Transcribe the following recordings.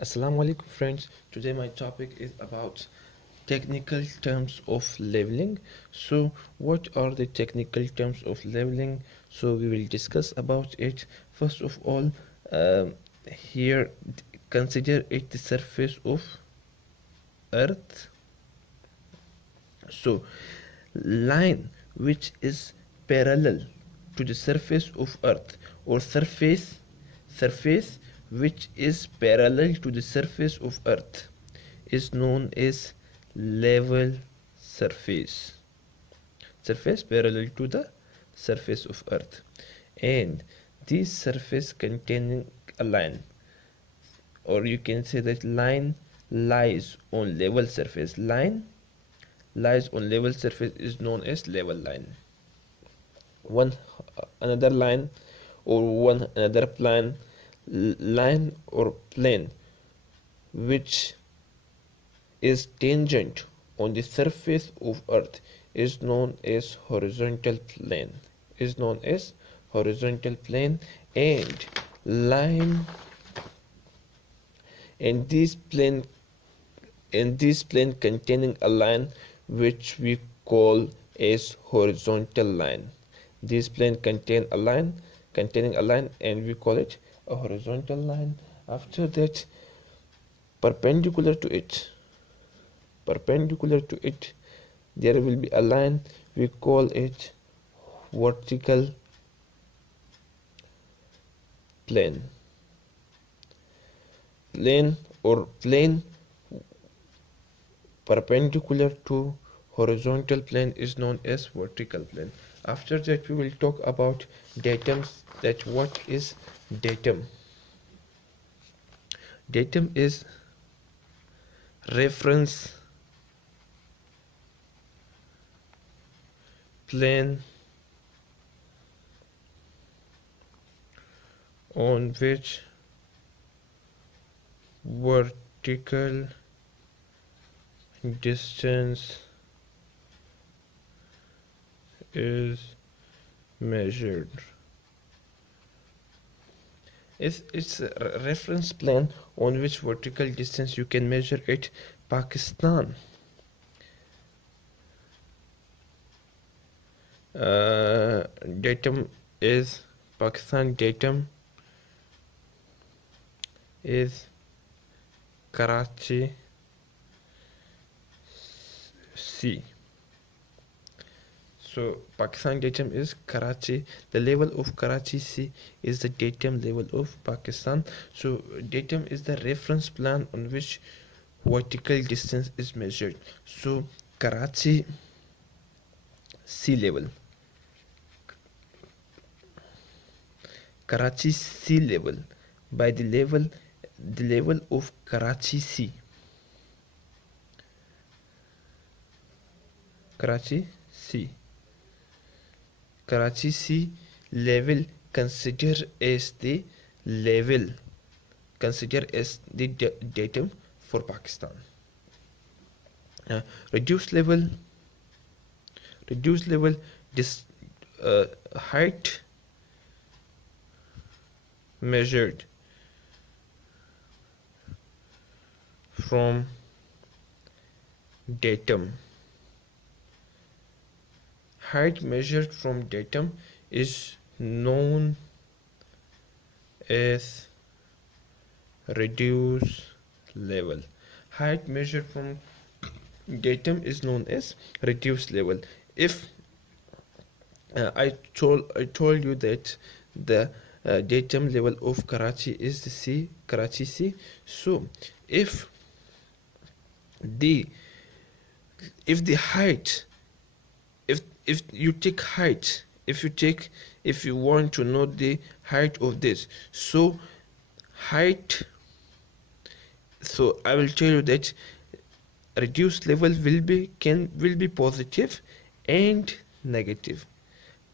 Assalamu alaikum friends. Today my topic is about technical terms of leveling. So what are the technical terms of leveling? So we will discuss about it. First of all, here consider it the surface of earth. So line which is parallel to the surface of earth, or surface which is parallel to the surface of earth, is known as level surface. Surface parallel to the surface of earth, and this surface containing a line, or you can say that line lies on level surface. Line lies on level surface is known as level line. One another line, or one another line or plane which is tangent on the surface of earth is known as horizontal plane. And line and this plane containing a line which we call as horizontal line. This plane containing a line, and we call it a horizontal line. After that, perpendicular to it, there will be a line, we call it vertical plane. Plane perpendicular to horizontal plane is known as vertical plane. After that, we will talk about datums. That what is datum? Datum is reference plane on which vertical distance is measured. It's a reference plane on which vertical distance you can measure it. Pakistan, datum is Karachi C. So Pakistan datum is Karachi. The level of Karachi C is the datum level of Pakistan. So datum is the reference plane on which vertical distance is measured. So Karachi sea level, by the level of Karachi sea. Karachi sea level consider as the datum for Pakistan. Reduced level height measured from datum. Height measured from datum is known as reduced level. Height measured from datum is known as reduced level. If I told you that the datum level of Karachi is the Karachi sea. So if the height, if you want to know the height of this, so I will tell you that reduced level will be positive and negative.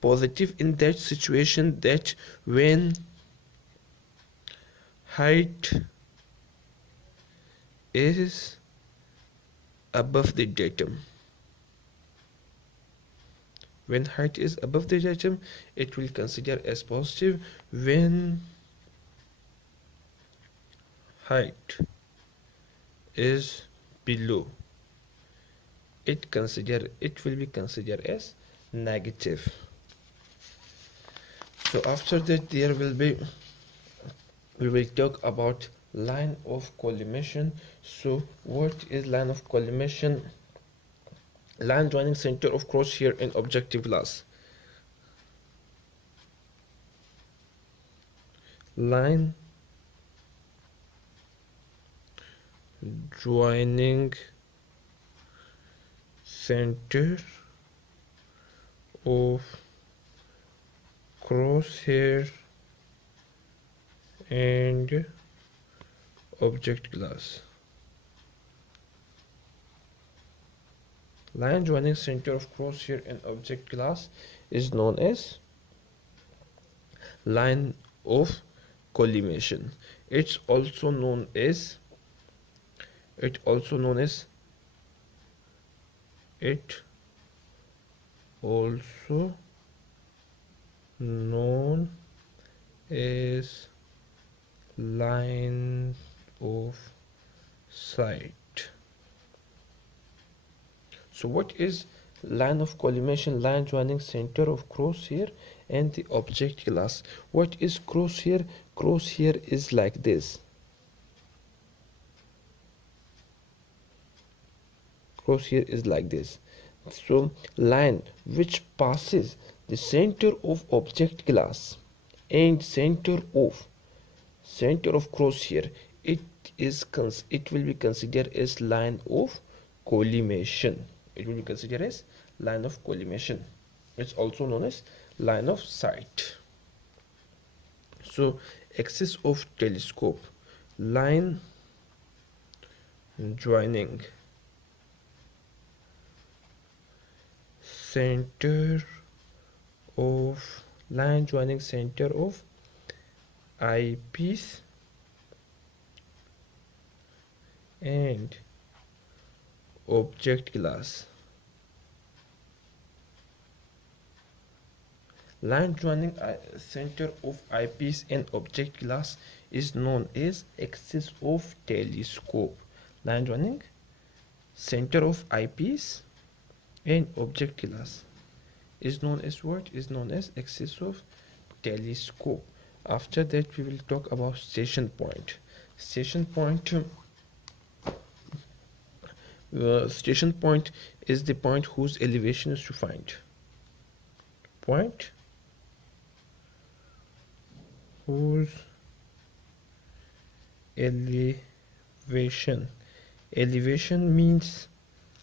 Positive in that situation, that when height is above the datum. When height is above the datum, it will consider as positive. When height is below, it will be considered as negative. So after that we will talk about line of colimation. So what is line of colimation? Line joining center of crosshair in objective glass. Line joining center of crosshair and object glass. Line joining center of crosshair and object glass is known as line of colimation. It's also known as line of sight. So what is line of colimation? Line joining center of crosshair and the object glass. What is crosshair? Crosshair is like this. Crosshair is like this. So line which passes the center of object glass and center of crosshair, it will be considered as line of colimation. It will be considered as line of colimation. It's also known as line of sight. So axis of telescope, line joining center of eyepiece and object glass. Line joining center of eyepiece and object glass is known as axis of telescope. Line joining center of eyepiece and object glass is known as what? Is known as axis of telescope. After that we will talk about station point. Station point is the point whose elevation is to find. Point whose elevation means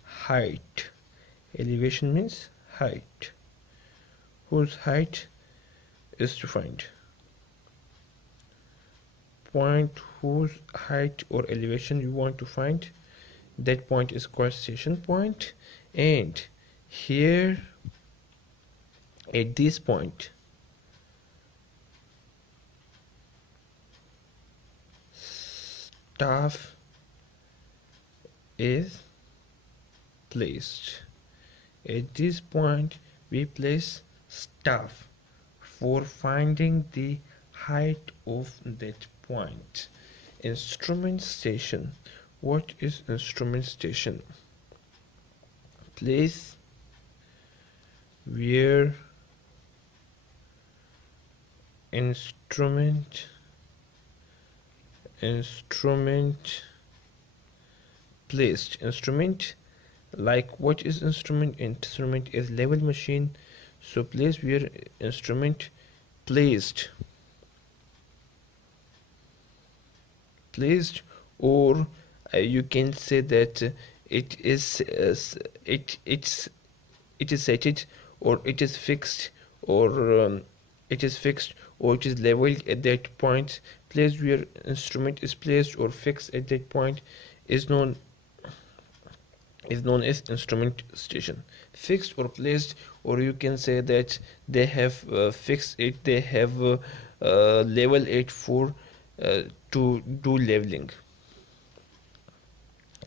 height. Elevation means height. Whose height is to find. Point whose height or elevation you want to find, that point is called station point. And here at this point staff is placed. At this point we place staff for finding the height of that point. Instrument station. What is instrument station? Place where instrument placed. Instrument, like what is instrument? Instrument is level machine. So place where instrument placed, or you can say that it is set, or it is fixed, or it is leveled at that point. Place where instrument is placed or fixed at that point is known as instrument station. Fixed or placed, or you can say that they have fixed it, they have level it for to do leveling.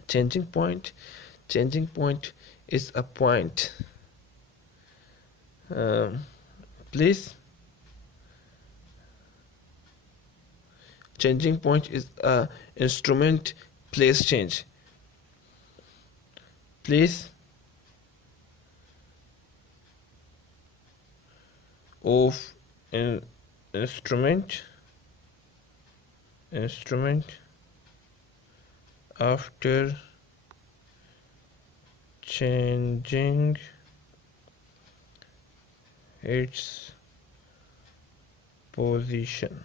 Changing point is a point place. Changing point is a instrument place change. place of an instrument after changing its position.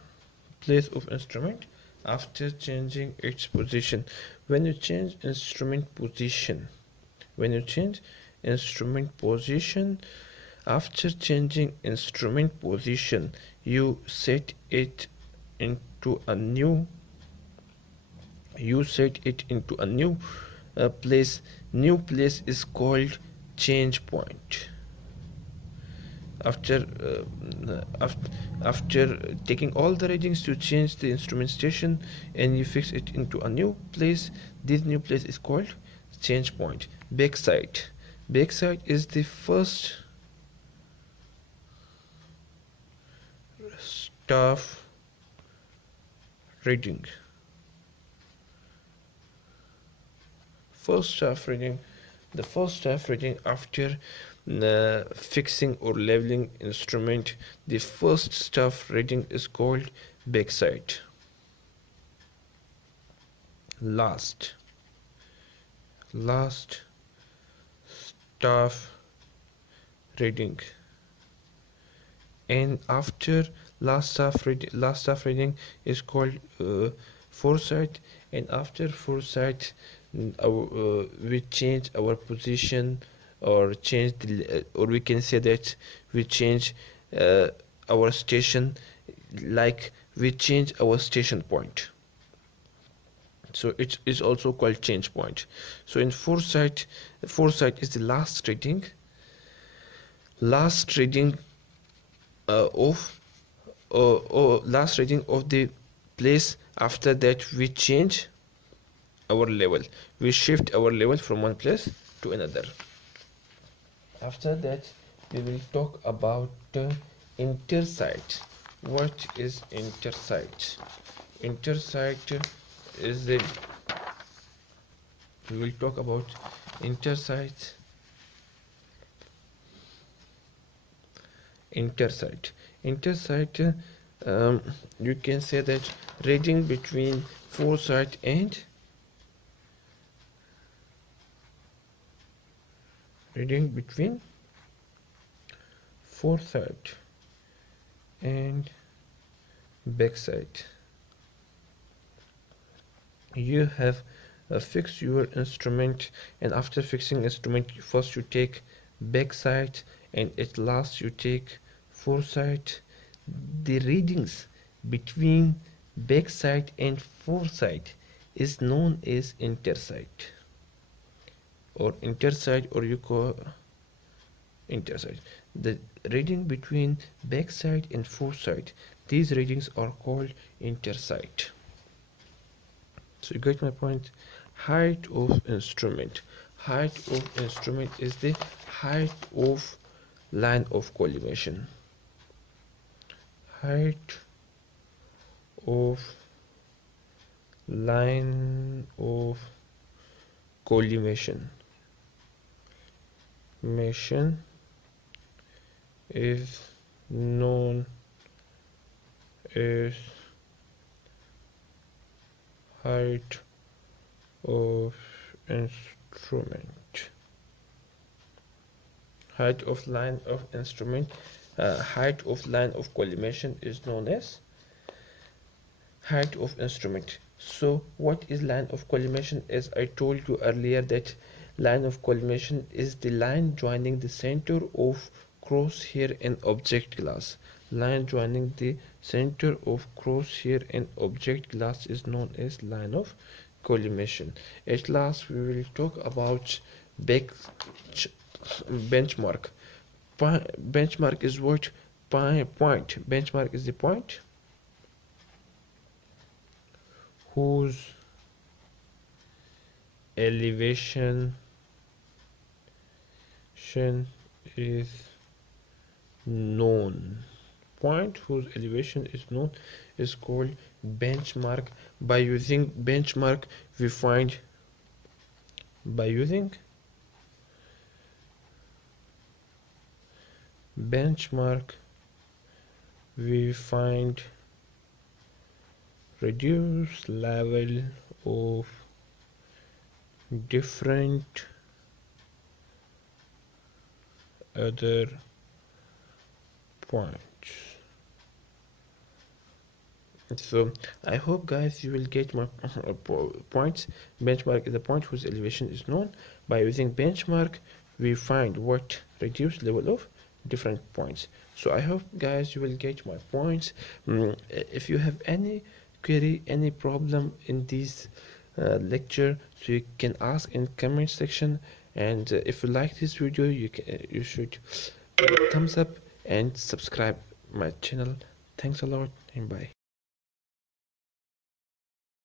Place of instrument after changing its position. When you change instrument position, after changing instrument position, you set it into a new place. New place is called change point. After taking all the readings, you change the instrument station and you fix it into a new place. This new place is called change point. Backside is the first staff reading. The first staff reading after fixing or leveling instrument. The first staff reading is called backside. Last staff reading, and after last staff reading is called foresight, and after foresight we change our position, or change the, or we can say that we change our station, like we change our station point. So it is also called change point. So in foresight is the last reading of the place. After that we change our level, we shift our level from one place to another. After that we will talk about intersight. What is intersight? Intersight is the, we will talk about intersight. You can say that reading between foresight and backside. You have fixed your instrument, and after fixing instrument, first you take backside, and at last you take foresight. The readings between backside and foresight is known as intersight, or you call intersight. The reading between backside and foresight, these readings are called intersight. So you get my point. Height of instrument. Height of instrument is the height of line of colimation. Height of line of colimation is known as height of instrument. Height of line of instrument, height of line of colimation is known as height of instrument. So what is line of colimation? As I told you earlier, that line of colimation is the line joining the center of crosshair and object glass. Line joining the center of crosshair and object glass is known as line of colimation. At last we will talk about benchmark. Benchmark is what? Point. Benchmark is the point whose elevation is known. Point whose elevation is known is called benchmark. By using benchmark we find, by using benchmark, we find reduce level of different other points. So I hope guys you will get my points. Benchmark is a point whose elevation is known. By using benchmark we find what reduced level of different points. So I hope guys you will get my points. If you have any query, any problem in this lecture, so you can ask in comment section. And if you like this video, you should thumbs up and subscribe my channel. Thanks a lot and bye.